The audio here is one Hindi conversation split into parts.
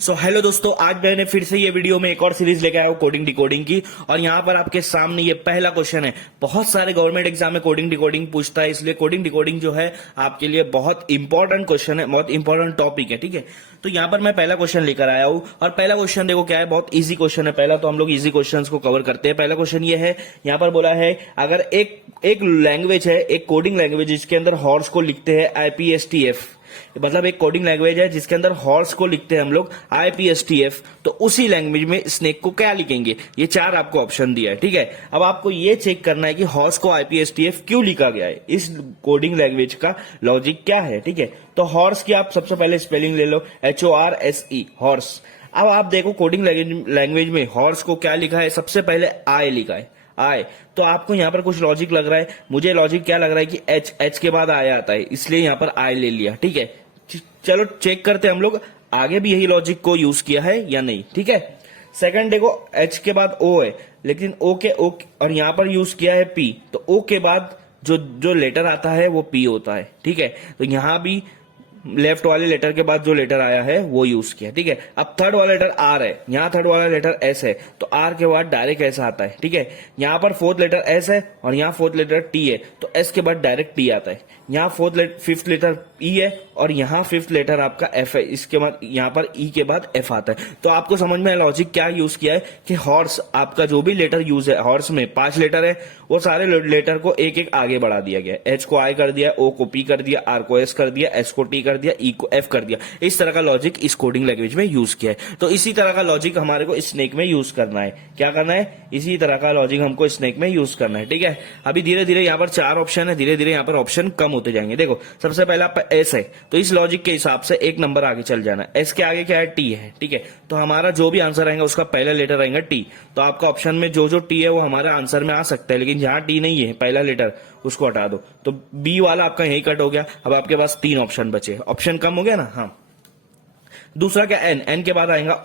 सो हेलो दोस्तों, आज मैंने फिर से ये वीडियो में एक और सीरीज लेके आया हूँ कोडिंग डिकोडिंग की। और यहाँ पर आपके सामने ये पहला क्वेश्चन है। बहुत सारे गवर्नमेंट एग्जाम में कोडिंग डिकोडिंग पूछता है, इसलिए कोडिंग डिकोडिंग जो है आपके लिए बहुत इंपॉर्टेंट क्वेश्चन है, बहुत इंपॉर्टेंट टॉपिक है। ठीक है, तो यहाँ पर मैं पहला क्वेश्चन लेकर आया हूँ और पहला क्वेश्चन देखो क्या है, बहुत ईजी क्वेश्चन है। पहला तो हम लोग ईजी क्वेश्चन को कवर करते हैं। पहला क्वेश्चन ये है, यहाँ पर बोला है अगर एक लैंग्वेज है, एक कोडिंग लैंग्वेज जिसके अंदर हॉर्स को लिखते हैं IPSTF, मतलब एक कोडिंग लैंग्वेज है जिसके अंदर हॉर्स को लिखते हैं हम लोग IPSTF, तो उसी लैंग्वेज में स्नेक को क्या लिखेंगे। ये चार आपको ऑप्शन दिया है। ठीक है, अब आपको ये चेक करना है कि हॉर्स को IPSTF क्यों लिखा गया है, इस कोडिंग लैंग्वेज का लॉजिक क्या है। ठीक है, तो हॉर्स की आप सबसे पहले स्पेलिंग ले लो, HORSE, हॉर्स। अब आप देखो कोडिंग लैंग्वेज में हॉर्स को क्या लिखा है, सबसे पहले आई लिखा है, आय। तो आपको यहाँ पर कुछ लॉजिक लग रहा है, मुझे लॉजिक क्या लग रहा है कि एच के बाद आय आता है, इसलिए यहाँ पर आई ले लिया। ठीक है, चलो चेक करते हैं हम लोग आगे भी यही लॉजिक को यूज किया है या नहीं। ठीक है, सेकंड देखो, एच के बाद ओ है, लेकिन ओ और यहाँ पर यूज किया है पी, तो ओ के बाद जो लेटर आता है वो पी होता है। ठीक है, तो यहां भी लेफ्ट वाले लेटर के बाद जो लेटर आया है वो यूज किया। ठीक है, अब थर्ड वाला लेटर आर है, यहाँ थर्ड वाला लेटर एस है, तो आर के बाद डायरेक्ट एस आता है। ठीक है, यहाँ पर फोर्थ लेटर एस है और यहाँ फोर्थ लेटर टी है, तो एस के बाद डायरेक्ट टी आता है। यहाँ फिफ्थ लेटर ई है और यहाँ फिफ्थ लेटर आपका एफ है, इसके बाद यहाँ पर ई के बाद एफ आता है। तो आपको समझ में लॉजिक क्या यूज किया है कि हॉर्स आपका जो भी लेटर यूज है, हॉर्स में 5 लेटर है, वो सारे लेटर को एक एक आगे बढ़ा दिया गया। एच को आई कर दिया, ओ को पी कर दिया, आर को एस कर दिया, एस को टी कर दिया, ई को एफ कर दिया। इस तरह का लॉजिक इस कोडिंग लैंग्वेज में यूज किया है। तो इसी तरह का लॉजिक हमारे को स्नेक में यूज करना है। क्या करना है, इसी तरह का लॉजिक हमको स्नेक में यूज करना है। ठीक है, अभी धीरे धीरे यहाँ पर 4 ऑप्शन है, धीरे धीरे यहाँ पर ऑप्शन कम होते जाएंगे। देखो सबसे पहला एस है, तो इस लॉजिक के हिसाब से एक नंबर आगे चल जाना है। एस के आगे क्या है, टी है। ठीक है, तो हमारा जो भी आंसर आएगा उसका पहला लेटर आएगा टी। तो आपका ऑप्शन में जो टी है वो हमारे आंसर में आ सकता है, लेकिन जहां टी नहीं है पहला लेटर, उसको हटा दो। तो बी वाला आपका यही कट हो गया। अब आपके पास 3 ऑप्शन बचे, ऑप्शन कम हो गया ना। हाँ, दूसरा क्या, एन के बाद आएगा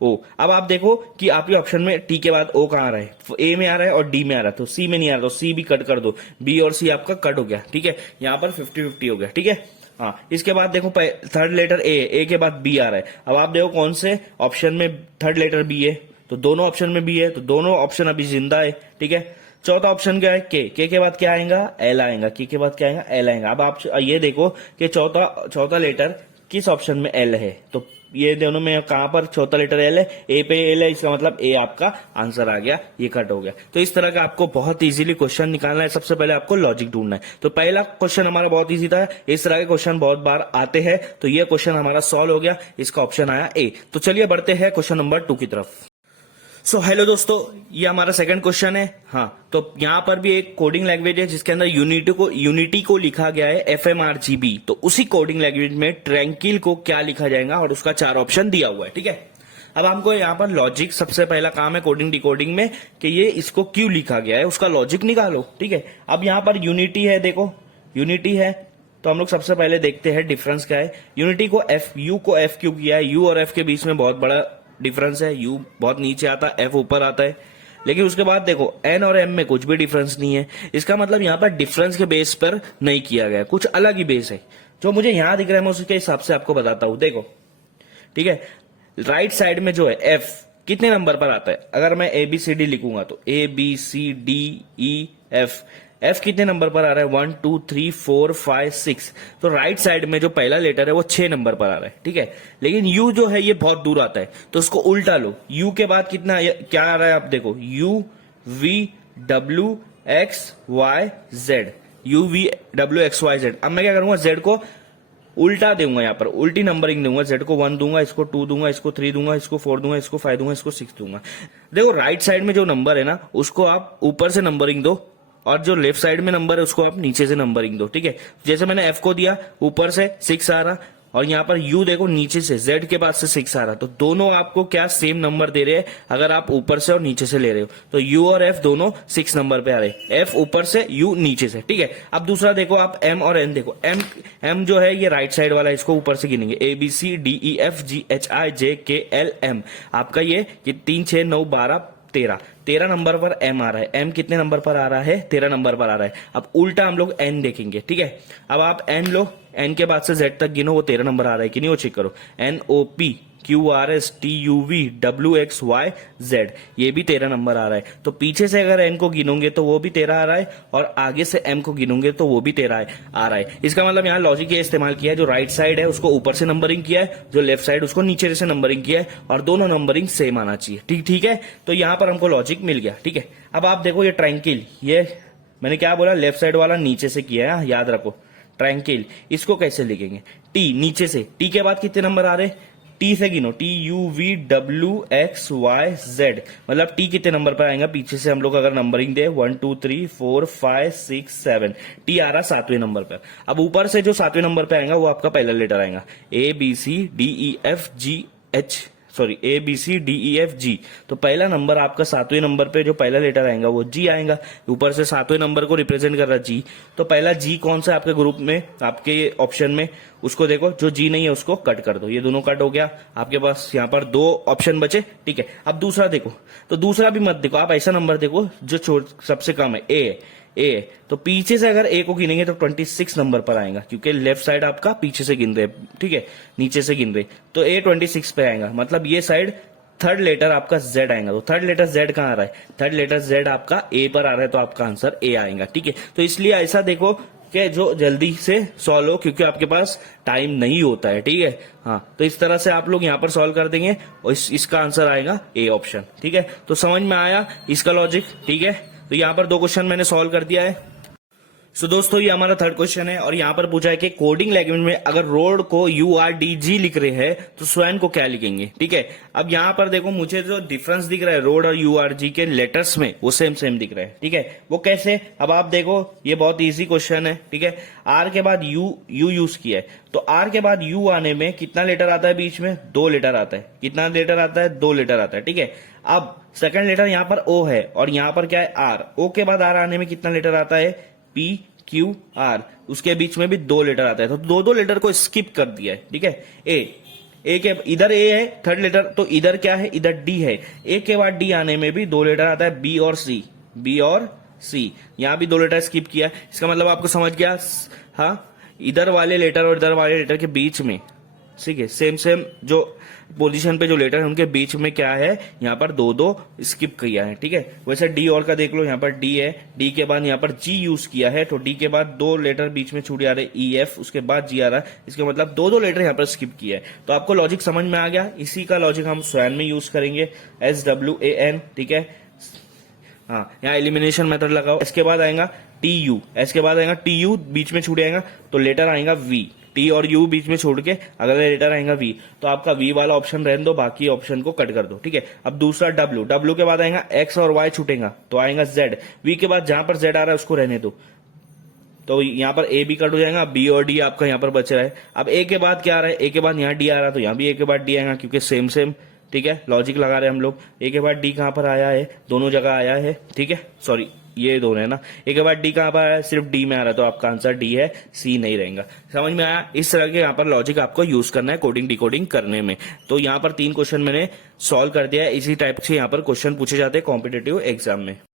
ओ। अब आप देखो कि आपके ऑप्शन में टी के बाद ओ कहां आ रहा है, ए में आ रहा है और डी में आ रहा है, तो सी में नहीं आ रहा, तो सी भी कट कर दो, बी और सी आपका कट हो गया। ठीक है, यहां पर 50-50 हो गया। ठीक है, हाँ, इसके बाद देखो थर्ड लेटर ए के बाद बी आ रहा है। अब आप देखो कौन से ऑप्शन में थर्ड लेटर बी है, तो दोनों ऑप्शन में बी है, तो दोनों ऑप्शन अभी जिंदा है। ठीक है, चौथा ऑप्शन क्या है, के बाद क्या आएगा, एल आएगा, के बाद क्या आएगा, एल आएगा। अब आप ये देखो कि चौथा लेटर किस ऑप्शन में एल है, तो ये दोनों में कहां पर चौथा लेटर एल है, ए पे एल है, इसका मतलब ए आपका आंसर आ गया, ये कट हो गया। तो इस तरह का आपको बहुत इजीली क्वेश्चन निकालना है। सबसे पहले आपको लॉजिक ढूंढना है। तो पहला क्वेश्चन हमारा बहुत इजी था, इस तरह के क्वेश्चन बहुत बार आते हैं, तो ये क्वेश्चन हमारा सॉल्व हो गया, इसका ऑप्शन आया ए। तो चलिए बढ़ते हैं क्वेश्चन नंबर 2 की तरफ। सो हेलो दोस्तों, ये हमारा सेकंड क्वेश्चन है। हाँ, तो यहां पर भी एक कोडिंग लैंग्वेज है जिसके अंदर यूनिटी को लिखा गया है FMRGB, तो उसी कोडिंग लैंग्वेज में ट्रैंकिल को क्या लिखा जाएगा, और उसका 4 ऑप्शन दिया हुआ है। ठीक है, अब हमको यहाँ पर लॉजिक, सबसे पहला काम है कोडिंग डिकोडिंग में कि ये इसको क्यों लिखा गया है, उसका लॉजिक निकालो। ठीक है, अब यहाँ पर यूनिटी है, देखो यूनिटी है, तो हम लोग सबसे पहले देखते हैं डिफरेंस क्या है। यूनिटी को यू को एफ क्यों किया है, यू और एफ के बीच में बहुत बड़ा डिफरेंस है, यू बहुत नीचे आता है, एफ ऊपर आता है। लेकिन उसके बाद देखो एन और एम में कुछ भी डिफरेंस नहीं है, इसका मतलब यहाँ पर डिफरेंस के बेस पर नहीं किया गया, कुछ अलग ही बेस है। जो मुझे यहां दिख रहा है मैं उसके हिसाब से आपको बताता हूं। देखो, ठीक है, राइट साइड में जो है एफ कितने नंबर पर आता है, अगर मैं ABCD लिखूंगा तो ABCDEF, एफ कितने नंबर पर आ रहा है, 1 2 3 4 5 6, तो राइट साइड में जो पहला लेटर है वो 6 नंबर पर आ रहा है। ठीक है, लेकिन यू जो है ये बहुत दूर आता है, तो उसको उल्टा लो। यू के बाद कितना क्या आ रहा है, आप देखो UVWXYZ, UVWXYZ। अब मैं क्या करूंगा, जेड को उल्टा दूंगा, यहाँ पर उल्टी नंबरिंग दूंगा, जेड को 1 दूंगा, इसको 2 दूंगा, इसको 3 दूंगा, इसको 4 दूंगा, इसको 5 दूंगा, इसको 6 दूंगा। देखो राइट साइड में जो नंबर है ना, उसको आप ऊपर से नंबरिंग दो, और जो लेफ्ट साइड में नंबर है उसको आप नीचे से नंबरिंग दो। ठीक है, जैसे मैंने एफ को दिया ऊपर से 6 आ रहा, और यहाँ पर यू देखो नीचे से, जेड के बाद से 6 आ रहा, तो दोनों आपको क्या सेम नंबर दे रहे हैं, अगर आप ऊपर से और नीचे से ले रहे हो, तो यू और एफ दोनों 6 नंबर पे आ रहे हैं, एफ ऊपर से यू नीचे से। ठीक है, अब दूसरा देखो आप एम और एन देखो, एम जो है ये राइट साइड वाला, इसको ऊपर से गिनेंगे, ABCDEFGHIJKLM, आपका ये 3 6 9 12 13 नंबर पर एम आ रहा है। एम कितने नंबर पर आ रहा है, 13 नंबर पर आ रहा है। अब उल्टा हम लोग एन देखेंगे। ठीक है, अब आप एन लो, एन के बाद से जेड तक गिनो, वो 13 नंबर आ रहा है कि नहीं, वो चेक करो। NOP QRSTUVWXYZ, ये भी 13 नंबर आ रहा है। तो पीछे से अगर N को गिनोगे तो वो भी 13 आ रहा है, और आगे से M को गिनोगे तो वो भी 13 आ रहा है। इसका मतलब यहाँ लॉजिक ये इस्तेमाल किया है, जो राइट साइड है उसको ऊपर से नंबरिंग किया है, जो लेफ्ट साइड उसको नीचे से नंबरिंग किया है, और दोनों नंबरिंग सेम आना चाहिए। ठीक है, तो यहाँ पर हमको लॉजिक मिल गया। ठीक है, अब आप देखो ये ट्रायंकिल, ये मैंने क्या बोला, लेफ्ट साइड वाला नीचे से किया है, याद रखो। ट्रायंकिल, इसको कैसे लिखेंगे? टी नीचे से, टी के बाद कितने नंबर आ रहे? टी से गिनो, TUVWXYZ, मतलब टी कितने नंबर पर आएगा? पीछे से हम लोग अगर नंबरिंग दे 1 2 3 4 5 6 7, टी आ रहा 7वें नंबर पर। अब ऊपर से जो 7वें नंबर पे आएगा वो आपका पहला लेटर आएगा, ABCDEFG। तो पहला नंबर आपका 7वें नंबर पे जो पहला लेटर आएगा वो जी आएगा। ऊपर से 7वें नंबर को रिप्रेजेंट कर रहा है जी। तो पहला जी कौन सा आपके ग्रुप में, आपके ऑप्शन में, उसको देखो, जो जी नहीं है उसको कट कर दो। ये दोनों कट हो गया, आपके पास यहाँ पर 2 ऑप्शन बचे। ठीक है, अब दूसरा देखो, तो दूसरा भी मत देखो, आप ऐसा नंबर देखो जो सबसे कम है, ए। तो पीछे से अगर ए को गिनेंगे तो 26 नंबर पर आएगा, क्योंकि लेफ्ट साइड आपका पीछे से गिन रहे, ठीक है, नीचे से गिन रहे, तो ए 26 पे आएगा। मतलब ये साइड थर्ड लेटर आपका जेड आएगा। तो थर्ड लेटर जेड कहाँ आ रहा है? थर्ड लेटर जेड आपका ए पर आ रहा है, तो आपका आंसर ए आएगा। ठीक है, तो इसलिए ऐसा देखो कि जो जल्दी से सॉल्व हो, क्योंकि आपके पास टाइम नहीं होता है। ठीक है, हाँ, तो इस तरह से आप लोग यहाँ पर सॉल्व कर देंगे और इसका आंसर आएगा ए ऑप्शन। ठीक है, तो समझ में आया इसका लॉजिक? ठीक है, तो यहाँ पर 2 क्वेश्चन मैंने सॉल्व कर दिया है। सो दोस्तों ये हमारा थर्ड क्वेश्चन है, और यहाँ पर पूछा है कि कोडिंग लैंग्वेज में अगर रोड को URDG लिख रहे हैं तो स्वैन को क्या लिखेंगे? ठीक है, अब यहाँ पर देखो, मुझे जो डिफरेंस दिख रहा है रोड और URG के लेटर्स में, वो सेम दिख रहा है। ठीक है, वो कैसे? अब आप देखो, ये बहुत इजी क्वेश्चन है। ठीक है, आर के बाद यू यूज किया है, तो आर के बाद यू आने में कितना लेटर आता है? बीच में 2 लेटर आता है। कितना लेटर आता है? 2 लेटर आता है। ठीक है, अब सेकंड लेटर यहाँ पर ओ है, और यहाँ पर क्या है? आर। ओ के बाद आर आने में कितना लेटर आता है? PQR, उसके बीच में भी 2 लेटर आता है, तो 2 लेटर को स्किप कर दिया है। ठीक है, ए के इधर ए है थर्ड लेटर, तो इधर क्या है? इधर डी है। ए के बाद डी आने में भी 2 लेटर आता है, बी और सी। यहां भी 2 लेटर स्किप किया। इसका मतलब आपको समझ गया? हाँ, इधर वाले लेटर और इधर वाले लेटर के बीच में, ठीक है, सेम जो पोजीशन पे जो लेटर है उनके बीच में क्या है? यहाँ पर 2 स्किप किया है। ठीक है, वैसे डी और का देख लो, यहाँ पर डी है, डी के बाद यहाँ पर जी यूज किया है, तो डी के बाद 2 लेटर बीच में छूट जा रहे, EF, उसके बाद जी आ रहा है। इसके मतलब 2 लेटर यहाँ पर स्किप किया है। तो आपको लॉजिक समझ में आ गया। इसी का लॉजिक हम स्वैन में यूज करेंगे, SWAN। ठीक है, हाँ, यहाँ एलिमिनेशन मेथड लगाओ। इसके बाद आएगा TU, इसके बाद आएगा TU, बीच में छूट जाएगा तो लेटर आएगा V। टी और यू बीच में छोड़ के अगला लेटर आएगा वी, तो आपका वी वाला ऑप्शन रहने दो, बाकी ऑप्शन को कट कर दो। ठीक है, अब दूसरा डब्ल्यू के बाद आएगा एक्स और वाई छूटेगा तो आएगा जेड। वी के बाद जहां पर जेड आ रहा है उसको रहने दो, तो यहाँ पर ए भी कट हो जाएगा, बी और डी आपका यहाँ पर बच रहा है। अब ए के बाद क्या आ रहा है? ए के बाद यहाँ डी आ रहा है, तो यहाँ भी ए के बाद डी आएगा, क्योंकि सेम। ठीक है, लॉजिक लगा रहे हैं हम लोग। ए के बाद डी कहाँ पर आया है? दोनों जगह आया है। ठीक है, सॉरी, ये दोनों है ना। ए के बाद डी कहाँ पर आया है? सिर्फ डी में आ रहा है, तो आपका आंसर डी है, सी नहीं रहेगा। समझ में आया? इस तरह के यहाँ पर लॉजिक आपको यूज करना है कोडिंग डिकोडिंग करने में। तो यहाँ पर 3 क्वेश्चन मैंने सॉल्व कर दिया है। इसी टाइप से यहाँ पर क्वेश्चन पूछे जाते हैं कॉम्पिटेटिव एग्जाम में।